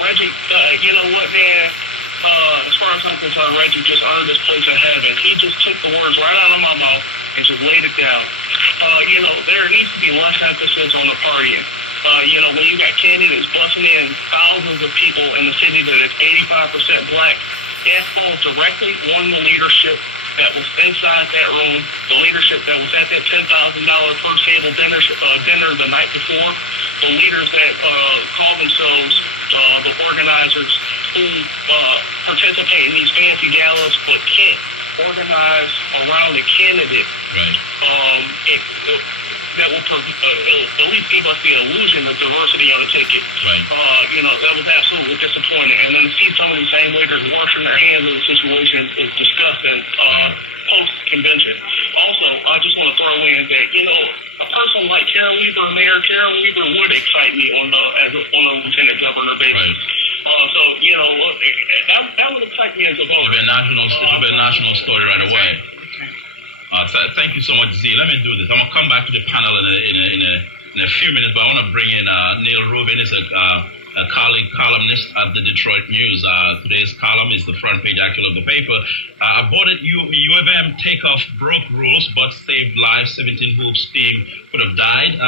Reggie, you know what, man? As far as I'm concerned, Reggie just earned his place in heaven. He just took the words right out of my mouth and just laid it down. You know, there needs to be less emphasis on the partying. You know, when you got candidates busting in thousands of people in the city that is 85% black, that falls directly on the leadership that was inside that room, the leadership that was at that $10,000 per table dinner the night before, the leaders that call themselves the organizers who participate in these fancy galas but can't organize around a candidate. Right. That will at least give us the illusion of diversity on the ticket. Right. You know, that was absolutely disappointing. And then see some of these same leaders washing their hands of the situation is disgusting post-convention. Also, I just want to throw in that, you know, a person like Carol Weaver, Mayor Carol Weaver, would excite me on a lieutenant governor basis. Right. So, you know, that would excite me as a voter. It'll be a national story right away. So thank you so much, Z. Let me do this. I'm going to come back to the panel in a few minutes, but I want to bring in Neil Rubin. Is a columnist at the Detroit News. Today's column is the front page article of the paper. Aborted UFM takeoff broke rules but saved lives. 17 hoops team could have died.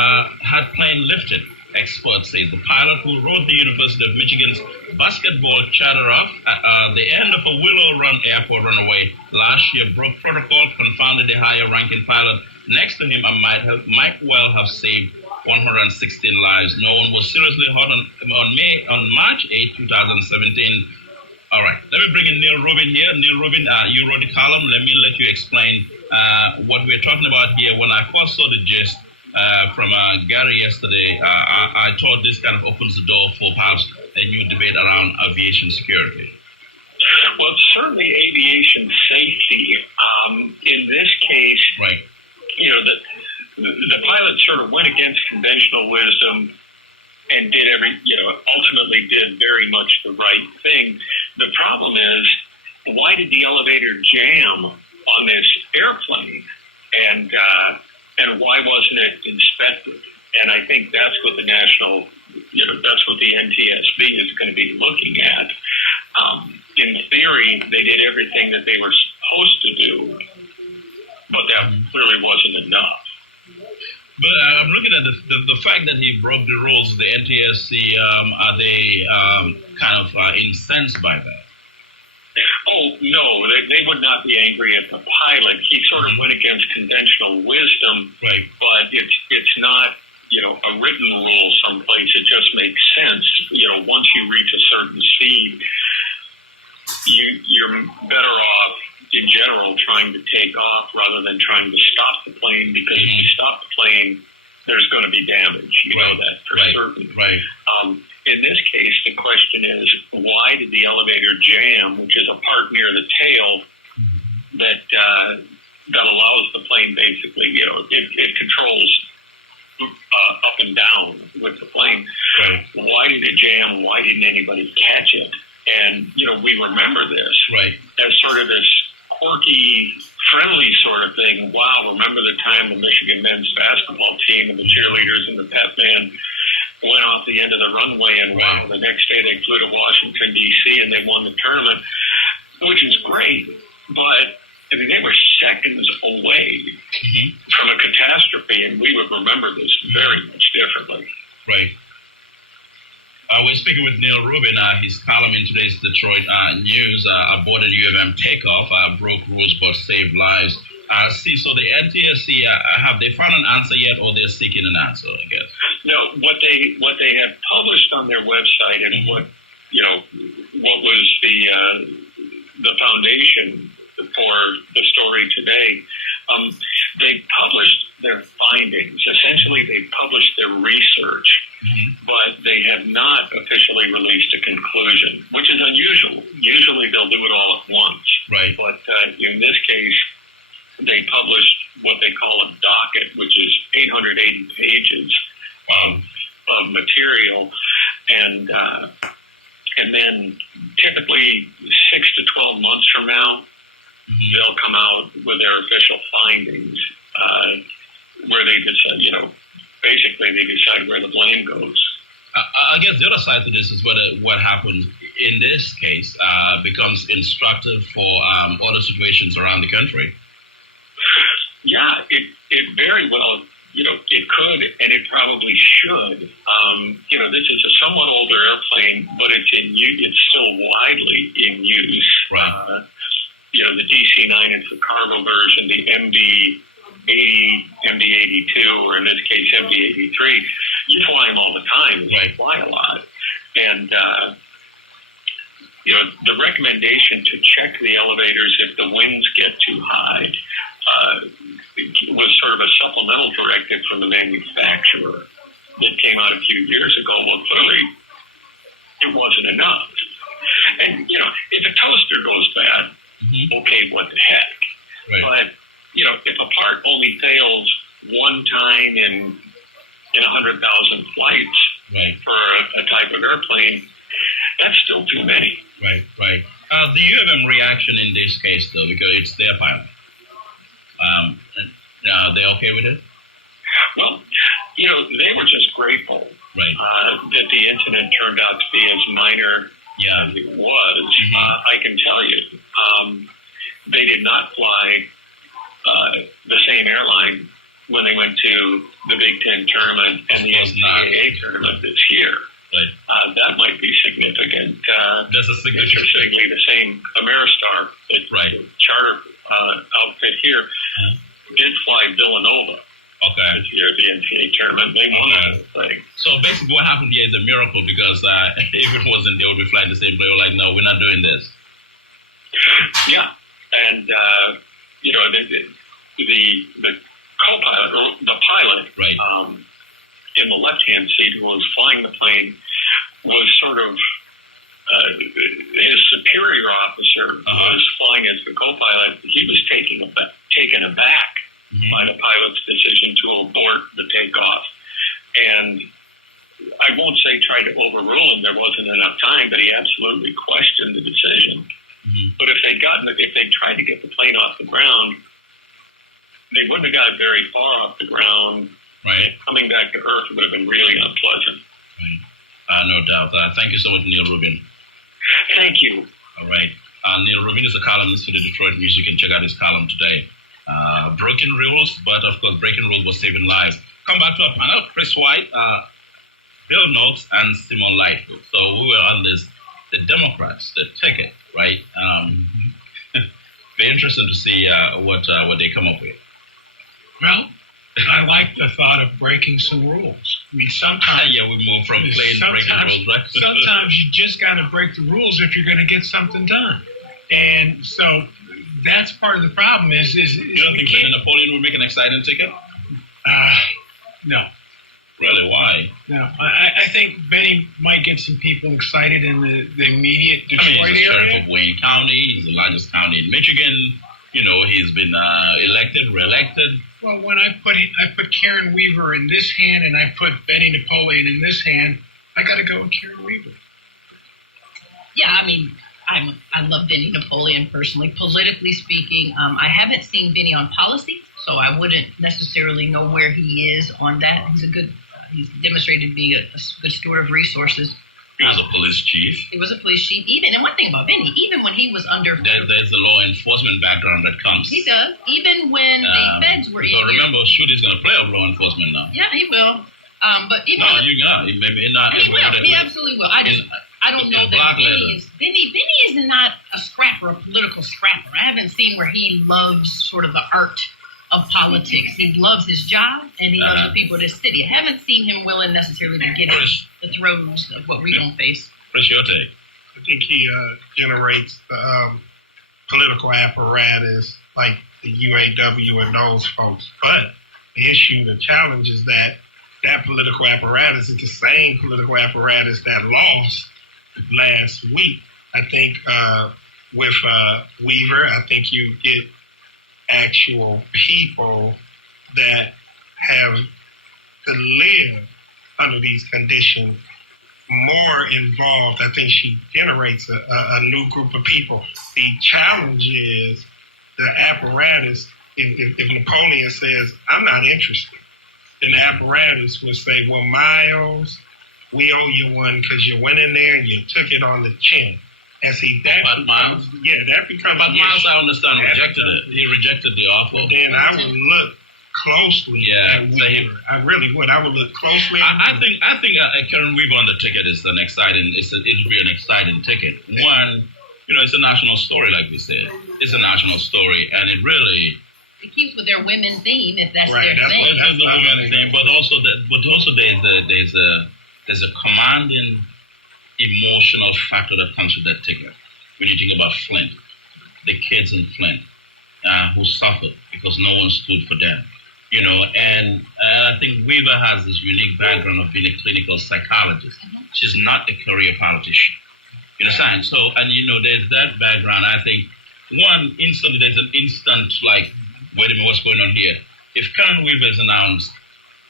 Had plane lifted. Experts say the pilot who rode the University of Michigan's basketball charter off at the end of a Willow Run airport runaway last year broke protocol, confounded the higher-ranking pilot next to him, and might well have saved 116 lives. No one was seriously hurt on March 8, 2017. All right, let me bring in Neil Rubin here. Neil Rubin, you wrote the column. Let me let you explain what we're talking about here. When I first saw the gist from Gary yesterday, I thought this kind of opens the door for perhaps a new debate around aviation security. Well, certainly aviation safety. In this case, right. You know, the pilot sort of went against conventional wisdom and ultimately did very much the right thing. The problem is, why did the elevator jam on this airplane? And why wasn't it inspected? And I think that's what the that's what the NTSB is going to be looking at. In theory, they did everything that they were supposed to do, but that clearly wasn't enough. But I'm looking at the fact that he broke the rules. The NTSC, are they kind of incensed by that? Oh, no, they would not be angry at the pilot. He sort of went against conventional wisdom, right. But it's not, a written rule someplace. It just makes sense. Once you reach a certain speed, you're better off, in general, trying to take off rather than trying to stop the plane, because if you stop the plane, there's going to be damage. You know that for certain. Right. In this case, the question is, why did the elevator jam, which is a part near the tail that allows the plane basically, it controls up and down with the plane. Right. Why did it jam? Why didn't anybody catch it? And, we remember this as sort of this quirky, friendly sort of thing. Wow, remember the time the Michigan men's basketball team and the cheerleaders and the pep band went off the end of the runway, and wow, the next day they flew to Washington, D.C., and they won the tournament, which is great, but they were seconds away from a catastrophe, and we would remember this very much differently. Right. We're speaking with Neil Rubin. His column in today's Detroit News, aborted UFM takeoff, broke rules but saved lives. So the NTSC, have they found an answer yet, or they're seeking an answer, I guess? No, what they have published on their website, and what was the foundation for the story today, they published their findings. Essentially, they published their research, but they have not officially released a conclusion, which is unusual. Usually, they'll do it all at once. Right. But in this case, they published what they call a docket, which is 880 pages of material, and then typically 6 to 12 months from now, they'll come out with their official findings, where they decide, basically they decide where the blame goes. I guess the other side to this is what happens in this case becomes instructive for other situations around the country. Yeah, it very well, it could, and it probably should. This is a somewhat older airplane, but it's still widely in use. Right. The DC-9 is the cargo version, the MD-80, MD-82, or in this case, MD-83. You fly them all the time. Right. You fly a lot. And, the recommendation to check the elevators if the winds get too high was sort of a supplemental directive from the manufacturer that came out a few years ago. Well, clearly, it wasn't enough. And, if a toaster goes bad, okay, what the heck? Right. But, if a part only fails one time in 100,000 flights Right. for a type of airplane, that's still too many. Right. The UFM reaction in this case, though, because it's their pilot, are they okay with it? Well, they were just grateful Right. that the incident turned out to be as minor Yeah. as it was. I can tell you, they did not fly the same airline when they went to the Big Ten tournament and the NCAA tournament this year. Right. That might be significant. That's a significant. Interestingly, the same Ameristar, the charter outfit here, did fly Villanova Okay. this year at the NCAA tournament. They won that thing. So basically, what happened here is a miracle because if it wasn't, they would be flying the same. They were like, "No, we're not doing this." Yeah, and the co-pilot or the pilot, Right. In the left-hand seat, who was flying the plane, was sort of his superior officer was flying as the co-pilot. He was taken aback by the pilot's decision to abort the takeoff, and I won't say tried to overrule him. There wasn't enough time, but he absolutely questioned the decision. But if they'd tried to get the plane off the ground, they wouldn't have got very far off the ground. Right. Coming back to Earth would have been really unpleasant. Right. No doubt. Thank you so much, Neil Rubin. Thank you. All right. Neil Rubin is a columnist for the Detroit News. You can check out his column today. Broken rules, but of course, breaking rules was saving lives. Come back to our panel. Chris White, Bill Noakes, and Simon Lightfoot. So we were on the Democrats, the ticket, right? Very interesting to see what they come up with. Well, I like the thought of breaking some rules. I mean, sometimes... we move from playing breaking rules, right? Sometimes you just got to break the rules if you're going to get something done. And so that's part of the problem is you don't think Napoleon would make an exciting ticket? No. Really? Why? No. I think Benny might get some people excited in the immediate Detroit area. He's the sheriff of Wayne County. He's the largest county in Michigan. He's been elected, reelected. Well, when I put Karen Weaver in this hand and I put Benny Napoleon in this hand, I got to go with Karen Weaver. Yeah, I mean, I love Benny Napoleon personally. Politically speaking, I haven't seen Benny on policy, so I wouldn't necessarily know where he is on that. He's demonstrated to be a good steward of resources. He was a police chief. He was a police chief. And one thing about Benny, even when he was under... There's the law enforcement background that comes. He does. Even when the feds were... So remember, Shooty's going to play up law enforcement now. Yeah, he will. But even... No, you got. Maybe not. He will. He absolutely will. I don't know that Benny is not a scrapper, a political scrapper. I haven't seen where he loves sort of the art of politics. He loves his job, and he loves the people of this city. I haven't seen him willing necessarily to get in the throes of what we don't face. Chris, your take? I think he generates the political apparatus like the UAW and those folks. But the challenge is that political apparatus is the same political apparatus that lost last week. I think with Weaver, I think you get actual people that have to live under these conditions more involved. I think she generates a new group of people. The challenge is the apparatus. If Napoleon says, I'm not interested, then the apparatus will say, well, Miles, we owe you one because you went in there and you took it on the chin. And see, that But Miles, that becomes but an Miles, issue. I understand, rejected it. He rejected the offer. But then I would look closely Yeah, at so he- Weaver. I really would. I would look closely at I think Karen Weaver on the ticket is an exciting. It'll be an exciting ticket. One, it's a national story, like we said. It's a national story, and it really. It keeps with their women theme if that's Right, their that's thing. what- That's the women's thing, but also there's a commanding emotional factor that comes with that ticket. When you think about Flint, the kids in Flint who suffered because no one stood for them, and I think Weaver has this unique background of being a clinical psychologist. She's not a career politician. You understand? So, and there's that background. I think there's an instant like, wait a minute, what's going on here? If Karen Weaver is announced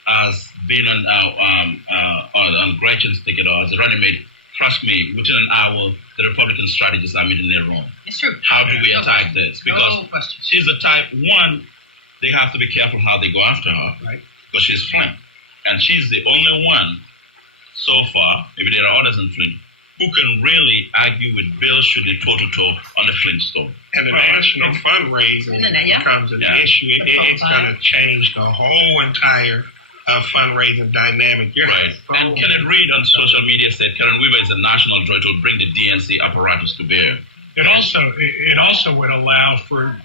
as being on Gretchen's ticket or as a running mate, trust me, within an hour, the Republican strategists are meeting their room. It's true. How do we attack this? Because No question. she's the type, one, they have to be careful how they go after her, Right. because she's Flint. And she's the only one so far, maybe there are others in Flint, who can really argue with Bill Schuette toe-to-toe on the Flint story. And the national fundraising Yeah. becomes an Yeah. issue. It's going to change the whole entire fundraising dynamic. Right. And Kenneth Reed on social media said Karen Weaver is a national draw. It will bring the DNC apparatus to bear. It also would allow for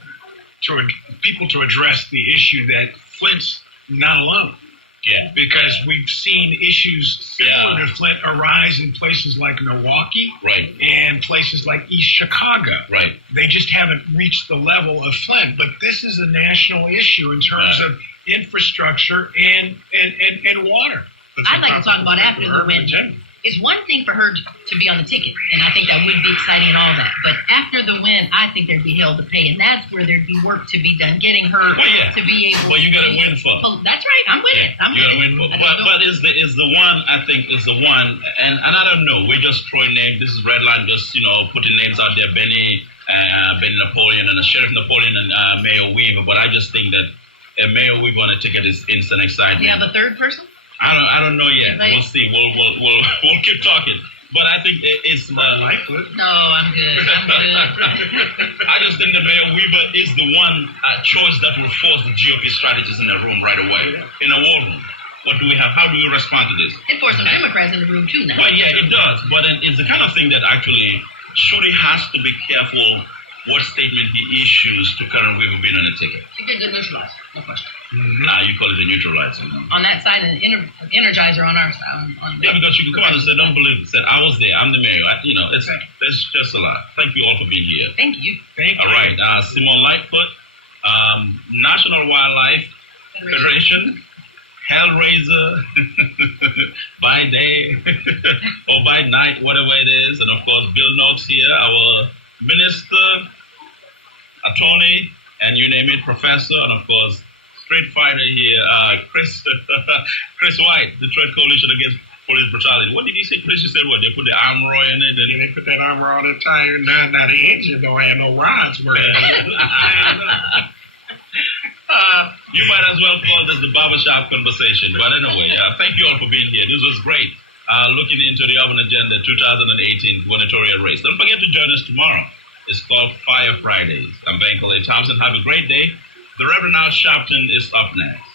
people to address the issue that Flint's not alone. Yeah. Because we've seen issues similar Yeah. to Flint arise in places like Milwaukee Right. and places like East Chicago. Right. They just haven't reached the level of Flint. But this is a national issue in terms Right. of infrastructure and water. I'd like to talk about after the urban win. agenda. It's one thing for her to be on the ticket, and I think that would be exciting and all that. But after the win, I think there'd be hell to pay, and that's where there'd be work to be done, getting her Well, yeah. to be able. Well, you got to to win for. Well, that's right. I'm with it. I'm You gotta with it. win, but is the one, I think is the one, and I don't know. We're just throwing names. This is Redline, just putting names out there. Benny Napoleon and Sheriff Napoleon and Mayor Weaver. But I just think that Mayor Weaver on a ticket is instant excitement. You have a third person? I don't know yet. Right. We'll see. We'll keep talking. But I think it's Likely. No, I'm good. I'm good. I just think that Mayor Weaver is the one choice that will force the GOP strategists in the room right away, in a war room. What do we have? How do we respond to this? And for some Democrats in the room too now. Well, yeah, it does. But it's the kind of thing that actually Schuette has to be careful what statement he issues to Karen Weaver being on the ticket. You get good neutralize. No question. Nah, you call it a neutralizer. On that side, and Energizer on our side. On Yeah, because you can come out and say, don't believe it. Said, I was there. I'm the mayor. It's just a lot. Thank you all for being here. Thank you. Thank All you. right. Simone Lightfoot, National Wildlife Federation, Hellraiser, by day or by night, whatever it is. And of course, Bill Knox here, our minister, attorney, and you name it, professor. And of course, Street Fighter here, Chris White, Detroit Coalition Against Police Brutality. What did you say, Chris? You said what? They put the armor in it? And they put that armor on the tire. Now the engine don't have no rods working. You might as well call this the barbershop conversation. But anyway, thank you all for being here. This was great. Looking into the Urban Agenda 2018 gubernatorial race. Don't forget to join us tomorrow. It's called Fire Fridays. I'm Ben Clay Thompson. Have a great day. The Reverend Al Sharpton is up next.